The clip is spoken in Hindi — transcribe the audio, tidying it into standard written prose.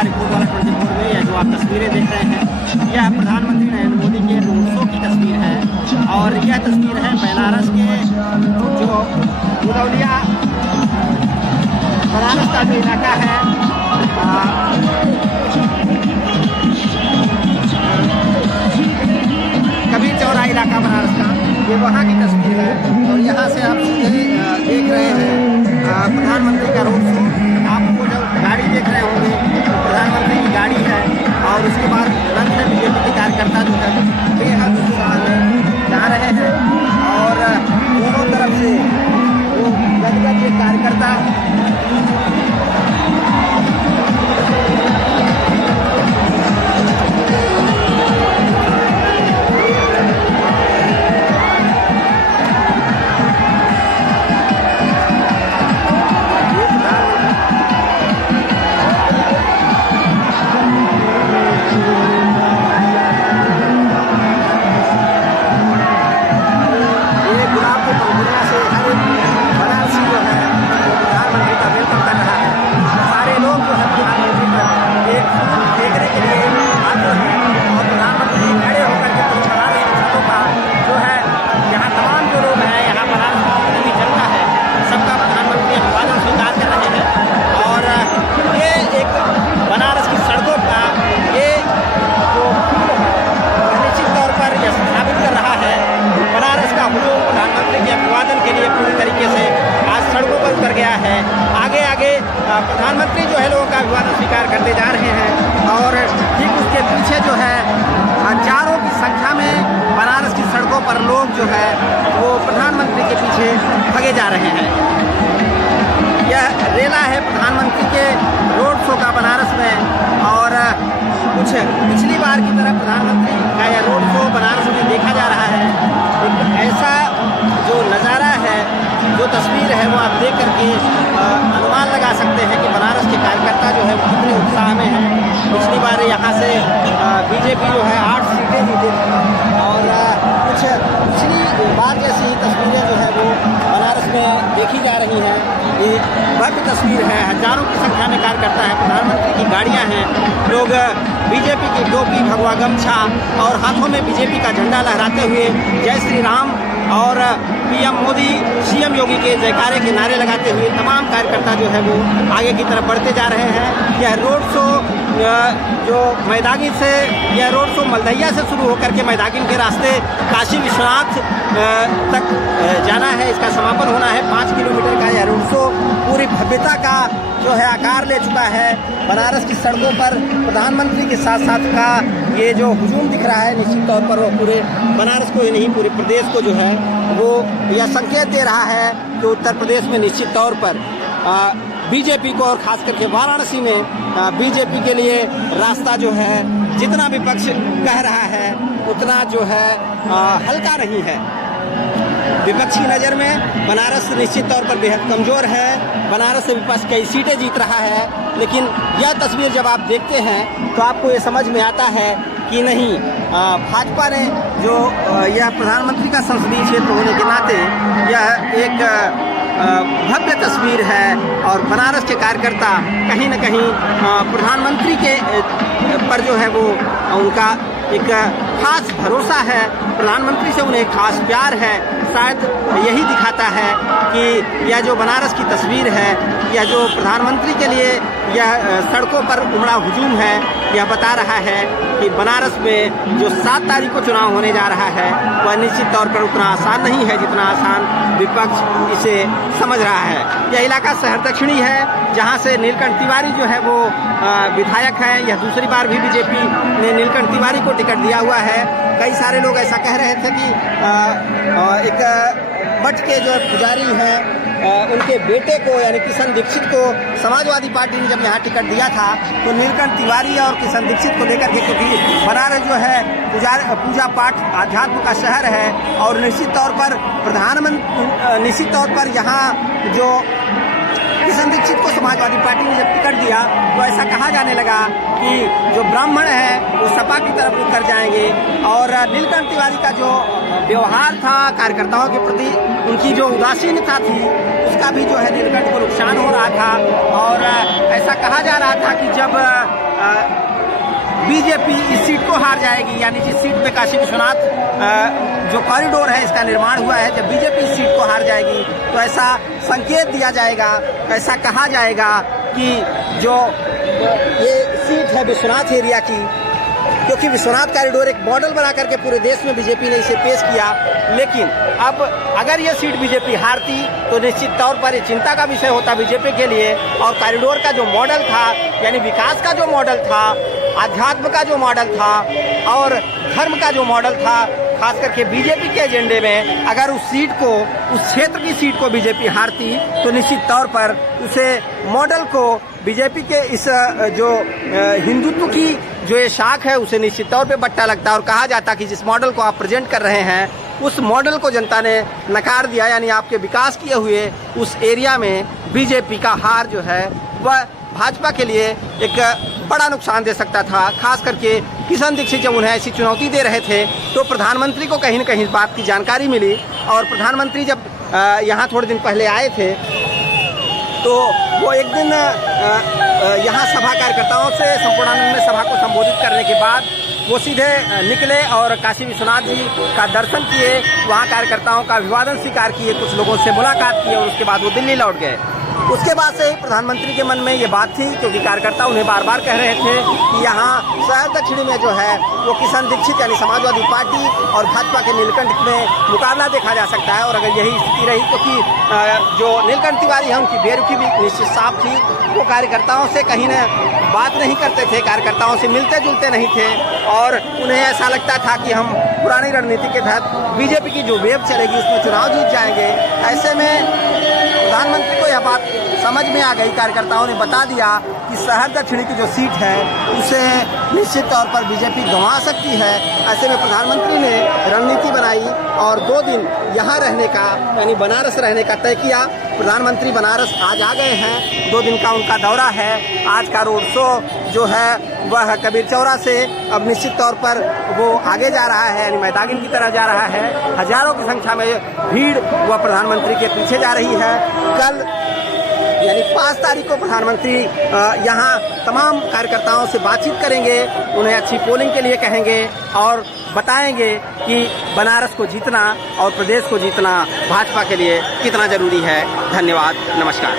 रिपोर्ट वाला 24 में यह जो आप तस्वीरें देख रहे हैं, यह प्रधानमंत्री नरेंद्र मोदी के रोड शो की तस्वीर है। और यह तस्वीर है बनारस के जो मुदौलिया बनारस का जो इलाका है, कबीर चौरा इलाका बनारस का, ये वहाँ की तस्वीर है। और यहाँ से आप सीधे देख रहे हैं प्रधानमंत्री का रोड शो। आपको जब गाड़ी देख रहे होंगे तो प्रधानमंत्री की गाड़ी है, और उसके बाद तुरंत है बीजेपी के कार्यकर्ता जो है बेहद उत्साह में जा रहे हैं। और दोनों तरफ से वो गदगद के कार्यकर्ता प्रधानमंत्री जो है लोगों का अभिवादन स्वीकार करते जा रहे हैं। और ठीक उसके पीछे जो है हजारों की संख्या में बनारस की सड़कों पर लोग जो है वो प्रधानमंत्री के पीछे भगे जा रहे हैं। यह रेला है प्रधानमंत्री के रोड शो का बनारस में। और कुछ पिछली बार की तरह प्रधानमंत्री का यह रोड शो बनारस में देखा जा रहा है। एक ऐसा जो नज़ारा है, जो तस्वीर है, वो आप देख करके अनुमान लगा सकते हैं कि बनारस के कार्यकर्ता जो है वो कितने उत्साह में हैं। पिछली बार यहाँ से बीजेपी जो है 8 सीटें जीती और कुछ पिछली बार जैसी ही तस्वीरें जो है वो बनारस में देखी जा रही हैं। ये भव्य तस्वीर है, हजारों की संख्या में कार्यकर्ता है, प्रधानमंत्री की गाड़ियाँ हैं, लोग बीजेपी की टोपी, भगवा गमछा और हाथों में बीजेपी का झंडा लहराते हुए जय श्री राम और पीएम मोदी, सीएम योगी के जयकारे के नारे लगाते हुए तमाम कार्यकर्ता जो है वो आगे की तरफ बढ़ते जा रहे हैं। यह रोड शो जो मैदागिन से, यह रोड शो मलदहिया से शुरू होकर के मैदागिन के रास्ते काशी विश्वनाथ तक जाना है। इसका समापन होना है। 5 किलोमीटर का यह रोड शो पूरी भव्यता का जो है आकार ले चुका है। बनारस की सड़कों पर प्रधानमंत्री के साथ साथ का ये जो हुजूम दिख रहा है, निश्चित तौर पर वो पूरे बनारस को ही नहीं पूरे प्रदेश को जो है वो यह संकेत दे रहा है कि उत्तर प्रदेश में निश्चित तौर पर बीजेपी को और खास करके वाराणसी में बीजेपी के लिए रास्ता जो है जितना विपक्ष कह रहा है उतना जो है हल्का नहीं है। विपक्ष की नज़र में बनारस निश्चित तौर पर बेहद कमज़ोर है। बनारस से विपक्ष कई सीटें जीत रहा है, लेकिन यह तस्वीर जब आप देखते हैं तो आपको ये समझ में आता है कि नहीं, भाजपा ने जो यह प्रधानमंत्री का संसदीय क्षेत्र होने के नाते यह एक भव्य तस्वीर है। और बनारस के कार्यकर्ता कहीं न कहीं प्रधानमंत्री के पर जो है वो उनका एक खास भरोसा है, प्रधानमंत्री से उन्हें खास प्यार है। शायद यही दिखाता है कि यह जो बनारस की तस्वीर है, यह जो प्रधानमंत्री के लिए यह सड़कों पर उमड़ा हुजूम है, यह बता रहा है कि बनारस में जो 7 तारीख को चुनाव होने जा रहा है वह निश्चित तौर पर उतना आसान नहीं है जितना आसान विपक्ष इसे समझ रहा है। यह इलाका शहर दक्षिणी है, जहां से नीलकंठ तिवारी जो है वो विधायक है। यह दूसरी बार भी बीजेपी ने नीलकंठ तिवारी को टिकट दिया हुआ है। कई सारे लोग ऐसा कह रहे थे कि एक मठ के जो पुजारी हैं उनके बेटे को यानी किशन दीक्षित को समाजवादी पार्टी ने जब यहाँ टिकट दिया था तो नीलकंठ तिवारी और किशन दीक्षित को लेकर के, क्योंकि बनारस जो है पूजा पाठ आध्यात्म का शहर है और निश्चित तौर पर यहाँ जो किशन दीक्षित को समाजवादी पार्टी ने जब टिकट दिया तो ऐसा कहा जाने लगा कि जो ब्राह्मण है वो सपा की तरफ रुख कर जाएंगे और नीलकंठ तिवारी का जो व्यवहार था कार्यकर्ताओं के प्रति, उनकी जो उदासीनता थी, उसका भी जो है नीलकंठ को नुकसान हो रहा था। और ऐसा कहा जा रहा था कि जब बीजेपी इस सीट को हार जाएगी, यानी जिस सीट पे काशी विश्वनाथ जो कॉरिडोर है इसका निर्माण हुआ है, जब बीजेपी इस सीट को हार जाएगी तो ऐसा संकेत दिया जाएगा, ऐसा कहा जाएगा कि जो ये सीट है विश्वनाथ एरिया की, क्योंकि विश्वनाथ कॉरिडोर एक मॉडल बना करके पूरे देश में बीजेपी ने इसे पेश किया। लेकिन अब अगर ये सीट बीजेपी हारती तो निश्चित तौर पर ये चिंता का विषय होता बीजेपी के लिए। और कॉरिडोर का जो मॉडल था, यानी विकास का जो मॉडल था, आध्यात्म का जो मॉडल था और धर्म का जो मॉडल था, खास करके बीजेपी के एजेंडे में, अगर उस क्षेत्र की सीट को बीजेपी हारती तो निश्चित तौर पर उसे मॉडल को बीजेपी के इस जो हिंदुत्व की जो ये शाख है उसे निश्चित तौर पे बट्टा लगता और कहा जाता कि जिस मॉडल को आप प्रेजेंट कर रहे हैं उस मॉडल को जनता ने नकार दिया, यानी आपके विकास किए हुए उस एरिया में बीजेपी का हार जो है वह भाजपा के लिए एक बड़ा नुकसान दे सकता था। खास करके किशन दीक्षित जब उन्हें ऐसी चुनौती दे रहे थे तो प्रधानमंत्री को कहीं न कहीं इस बात की जानकारी मिली और प्रधानमंत्री जब यहाँ थोड़े दिन पहले आए थे तो वो एक दिन यहाँ सभा कार्यकर्ताओं से संपूर्णानंद में सभा को संबोधित करने के बाद वो सीधे निकले और काशी विश्वनाथ जी का दर्शन किए, वहाँ कार्यकर्ताओं का अभिवादन स्वीकार किए, कुछ लोगों से मुलाकात की और उसके बाद वो दिल्ली लौट गए। उसके बाद से ही प्रधानमंत्री के मन में ये बात थी, क्योंकि कार्यकर्ता उन्हें बार बार कह रहे थे कि यहाँ शहर दक्षिणी में जो है वो किशन दीक्षित यानी समाजवादी पार्टी और भाजपा के नीलकंठ में मुकाबला देखा जा सकता है। और अगर यही स्थिति रही, क्योंकि जो नीलकंठ तिवारी है उनकी बेरुखी भी निश्चित साफ थी, वो कार्यकर्ताओं से कहीं न बात नहीं करते थे, कार्यकर्ताओं से मिलते जुलते नहीं थे और उन्हें ऐसा लगता था कि हम पुरानी रणनीति के तहत बीजेपी की जो वेव चलेगी उसमें चुनाव जीत जाएंगे। ऐसे में प्रधानमंत्री को यह बात समझ में आ गई, कार्यकर्ताओं ने बता दिया कि शहर दक्षिणी की जो सीट है उसे निश्चित तौर पर बीजेपी गंवा सकती है। ऐसे में प्रधानमंत्री ने रणनीति बनाई और 2 दिन यहाँ रहने का यानी बनारस रहने का तय किया। प्रधानमंत्री बनारस आज आ गए हैं, 2 दिन का उनका दौरा है। आज का रोड शो जो है वह कबीर चौरा से अब निश्चित तौर पर वो आगे जा रहा है, यानी मैदागिन की तरह जा रहा है। हजारों की संख्या में भीड़ वह प्रधानमंत्री के पीछे जा रही है। कल यानी 5 तारीख को प्रधानमंत्री यहाँ तमाम कार्यकर्ताओं से बातचीत करेंगे, उन्हें अच्छी पोलिंग के लिए कहेंगे और बताएंगे कि बनारस को जीतना और प्रदेश को जीतना भाजपा के लिए कितना जरूरी है। धन्यवाद, नमस्कार।